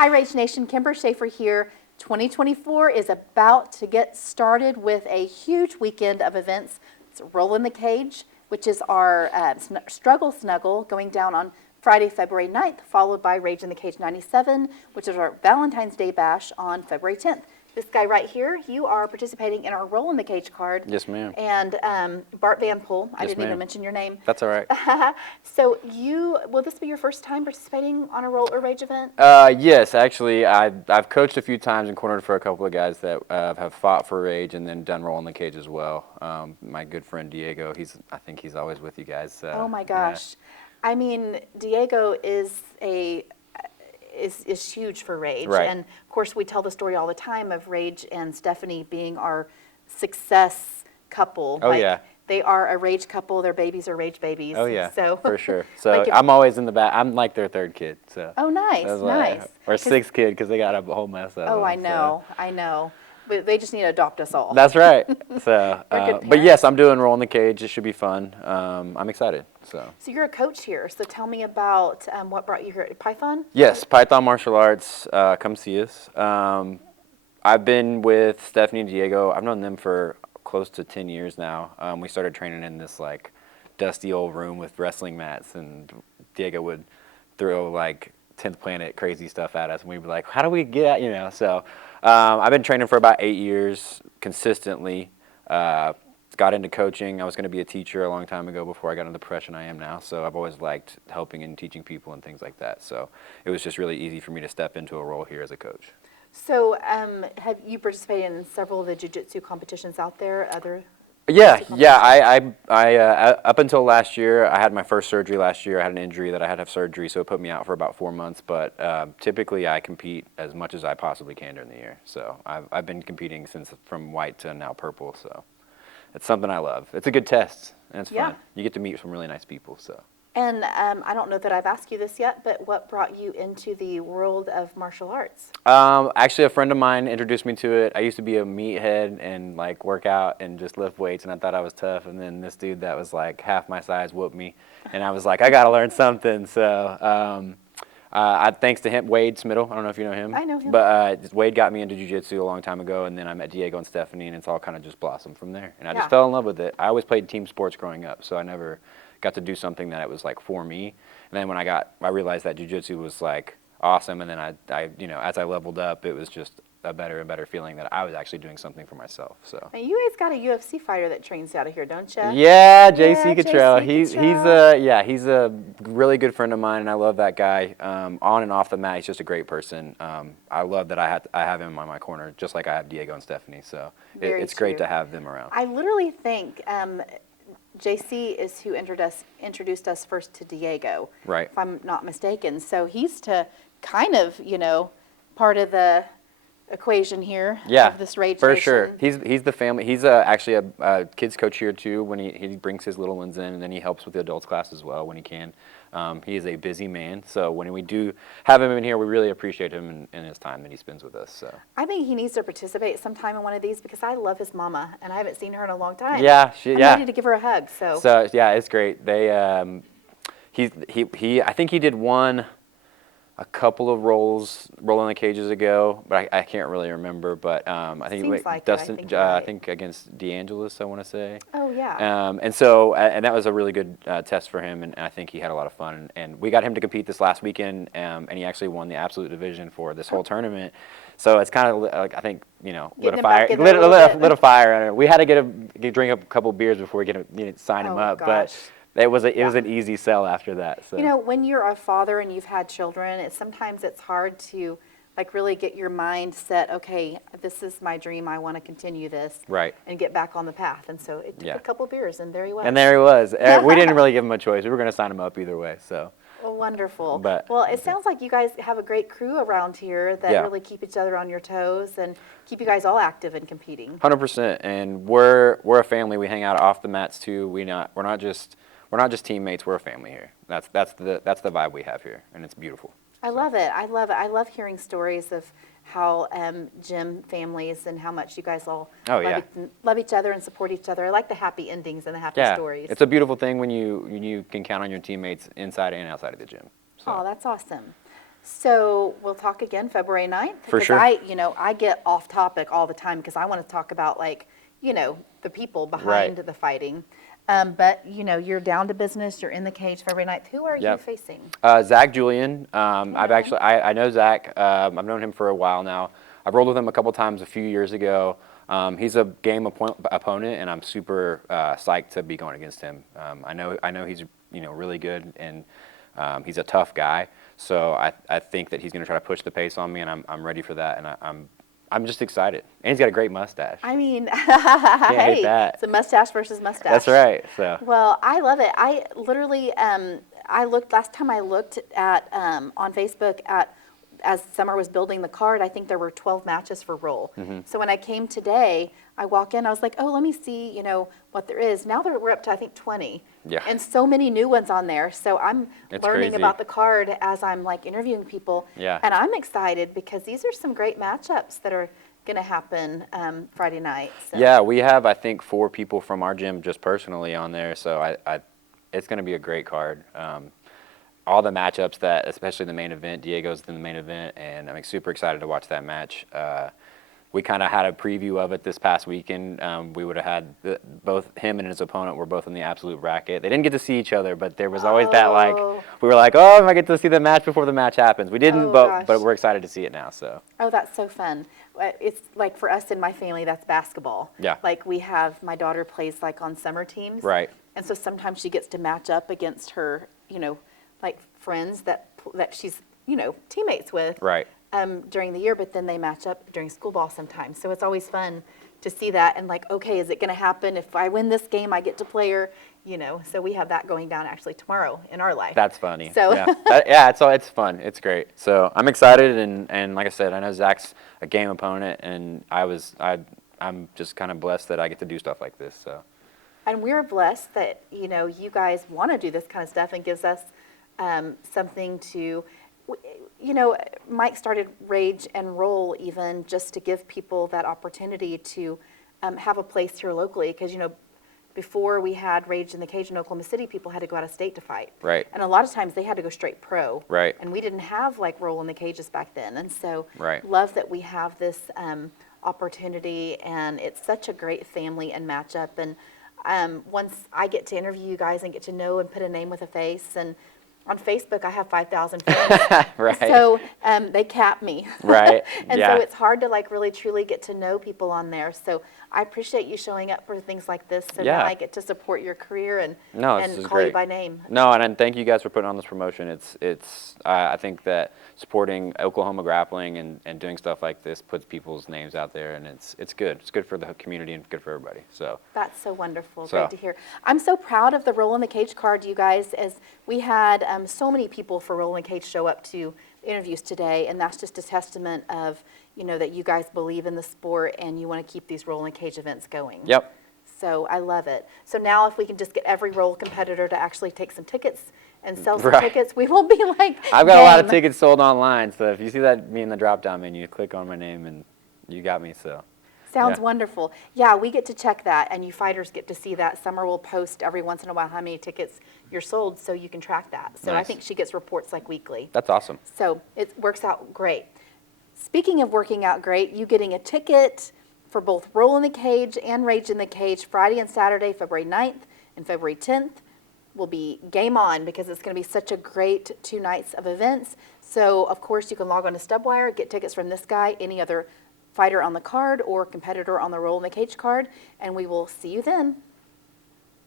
Hi, Rage Nation. Kimber Schaefer here. 2024 is about to get started with a huge weekend of events. It's Roll in the Cage, which is our Struggle Snuggle going down on Friday, February 9th, followed by Rage in the Cage 97, which is our Valentine's Day Bash on February 10th. This guy right here, you are participating in our Roll in the Cage card. Yes, ma'am. And Bart Vanpool, I didn't even ma'am. mention your name. That's all right. So will this be your first time participating on a Roll or Rage event? Yes, actually, I've coached a few times and cornered for a couple of guys that have fought for Rage and then done Roll in the Cage as well. My good friend Diego, I think he's always with you guys. Oh my gosh. Yeah. I mean, Diego is huge for Rage. Right. And of course we tell the story all the time of Rage and Stephanie being our success couple. Oh, yeah. They are a Rage couple, their babies are Rage babies. Oh yeah, so for sure. So I'm always in the back. I'm like their third kid. So. Oh, nice, nice. Or sixth kid because they got a whole mess of them. I know, so. I know. But they just need to adopt us all. That's right. So, but yes, I'm doing Roll in the Cage. It should be fun. I'm excited. So you're a coach here. So tell me about what brought you here. Python? Yes, Python Martial Arts. Come see us. I've been with Stephanie and Diego. I've known them for close to 10 years now. We started training in this like dusty old room with wrestling mats, and Diego would throw like 10th Planet crazy stuff at us, and we'd be like, how do we get out, you know? So I've been training for about 8 years consistently. Got into coaching. I was going to be a teacher a long time ago before I got into the profession I am now. So I've always liked helping and teaching people and things like that. So it was just really easy for me to step into a role here as a coach. So have you participated in several of the jiu-jitsu competitions out there? Yeah. I up until last year, I had my first surgery last year. I had an injury that I had to have surgery, so it put me out for about 4 months. But typically, I compete as much as I possibly can during the year. So I've been competing from white to now purple. So it's something I love. It's a good test, and it's fun. You get to meet some really nice people. So. And I don't know that I've asked you this yet, but what brought you into the world of martial arts? Actually, a friend of mine introduced me to it. I used to be a meathead and like work out and just lift weights, and I thought I was tough. And then this dude that was like half my size whooped me, and I was like, I gotta learn something. So thanks to him, Wade Smittle. I don't know if you know him. I know him. But Wade got me into jiu-jitsu a long time ago, and then I met Diego and Stephanie, and it's all kind of just blossomed from there. And I just fell in love with it. I always played team sports growing up, so I never got to do something that it was like for me. And then when I realized that jiu-jitsu was like awesome, and then I you know, as I leveled up, it was just a better and better feeling that I was actually doing something for myself. So. Now you guys got a UFC fighter that trains out of here, don't you? Yeah, JC Cottrell. He's a really good friend of mine, and I love that guy. On and off the mat, he's just a great person. I love that I have him on my corner, just like I have Diego and Stephanie. So it's great to have them around. I literally think JC is who introduced us first to Diego, right? If I'm not mistaken. So he's to kind of, you know, part of the equation here of this Rage for Nation. sure. He's the family. He's actually a kids coach here too. When he brings his little ones in, and then he helps with the adults class as well when he can. He is a busy man, so when we do have him in here, we really appreciate him and his time that he spends with us. So I think he needs to participate sometime in one of these because I love his mama, and I haven't seen her in a long time. Yeah, I'm ready to give her a hug. So yeah, it's great. They I think he did a couple of rolls in the cages ago, but I can't really remember. But I think Dustin, I think against DeAngelis, I want to say. Oh yeah. And so that was a really good test for him, and I think he had a lot of fun. And we got him to compete this last weekend, and he actually won the absolute division for this whole tournament. So it's kind of like, I think, you know, lit a fire under. We had to drink a couple beers before we sign him up, but. It was an easy sell after that. So. You know, when you're a father and you've had children, sometimes it's hard to like really get your mind set. Okay, this is my dream. I want to continue this. Right. And get back on the path. And so it took a couple beers, and there he was. And there he was. We didn't really give him a choice. We were going to sign him up either way. So. Well, wonderful. Well, it sounds like you guys have a great crew around here that really keep each other on your toes and keep you guys all active and competing. 100%. And we're a family. We hang out off the mats too. We're not just teammates. We're a family here. That's the vibe we have here, and it's beautiful. I love it. I love it. I love hearing stories of how gym families and how much you guys all love each other and support each other. I like the happy endings and the happy stories. It's a beautiful thing when you can count on your teammates inside and outside of the gym. So. Oh, that's awesome. So we'll talk again February 9th. For because sure. I get off topic all the time because I want to talk about like, the people behind Right. the fighting. But you're down to business. You're in the cage February 9th. Who are you Yep. facing? Zach Julian. I know Zach. I've known him for a while now. I've rolled with him a couple times a few years ago. He's a game opponent, and I'm super psyched to be going against him. I know he's really good, and he's a tough guy. So I think that he's going to try to push the pace on me, and I'm ready for that. And I'm just excited. And he's got a great mustache. I mean, Can't hate hey, that. it's a mustache versus mustache. That's right. So Well, I love it. I literally, last time I looked at, on Facebook as Summer was building the card, I think there were 12 matches for Roll. Mm-hmm. So when I came today, I walk in, I was like, oh, let me see, what there is. Now we're up to, I think, 20. Yeah. And so many new ones on there. So I'm It's learning crazy. about the card as I'm like interviewing people. Yeah. And I'm excited because these are some great matchups that are going to happen Friday night. So. yeah, we have I think 4 people from our gym just personally on there. So it's going to be a great card. All the matchups that, especially the main event, Diego's in the main event, and I'm super excited to watch that match. We kind of had a preview of it this past weekend. We would have had both him and his opponent were both in the absolute bracket. They didn't get to see each other, but there was always that like we were like, oh, I get to see the match before the match happens. We didn't, Oh, but gosh. we're excited to see it now. So Oh, that's so fun. It's like for us in my family, that's basketball. Yeah. Like my daughter plays like on summer teams. Right. And so sometimes she gets to match up against her, like friends that she's, teammates with. Right. During the year, but then they match up during school ball sometimes. So it's always fun to see that and like, okay, is it going to happen? If I win this game, I get to play her, So we have that going down actually tomorrow in our life. That's funny. So yeah, it's fun. It's great. So I'm excited, and like I said, I know Zach's a game opponent, and I'm just kind of blessed that I get to do stuff like this. So. And we're blessed that, you guys want to do this kind of stuff and gives us something to, Mike started Rage and Roll even just to give people that opportunity to have a place here locally. Because, before we had Rage in the Cage in Oklahoma City, people had to go out of state to fight. Right. And a lot of times they had to go straight pro. Right. And we didn't have like Roll in the Cages back then. And so Right. love that we have this opportunity, and it's such a great family and matchup. And once I get to interview you guys and get to know and put a name with a face, and on Facebook I have 5,000 friends. Right. So they cap me. Right. And Yeah. so it's hard to like really truly get to know people on there. So I appreciate you showing up for things like this. So Yeah. now I get to support your career and No, this and is call you great. by name. No, and thank you guys for putting on this promotion. I think that supporting Oklahoma grappling and doing stuff like this puts people's names out there, and it's good. It's good for the community and good for everybody. So That's so wonderful. So- Great to hear. I'm so proud of the Roll in the Cage card, you guys, as we had so many people for Roll in the Cage show up to interviews today, and that's just a testament of, that you guys believe in the sport and you want to keep these Roll in the Cage events going. yep. So I love it. So now if we can just get every Roll competitor to actually take some tickets and sell some Right. tickets, we will be like I've got a lot of game. tickets sold online, so if you see that me in the drop down menu, click on my name and you got me. So Sounds yeah. wonderful. Yeah, we get to check that, and you fighters get to see that. Summer will post every once in a while how many tickets you're sold, so you can track that. So I Nice. think she gets reports like weekly. That's awesome. So it works out great. Speaking of working out great, you getting a ticket for both Roll in the Cage and Rage in the Cage Friday and Saturday, February 9th and February 10th. Will be game on because it's going to be such a great 2 nights of events. So, of course, you can log on to Stubwire, get tickets from this guy, any other fighter on the card or competitor on the Roll in the Cage card, and we will see you then.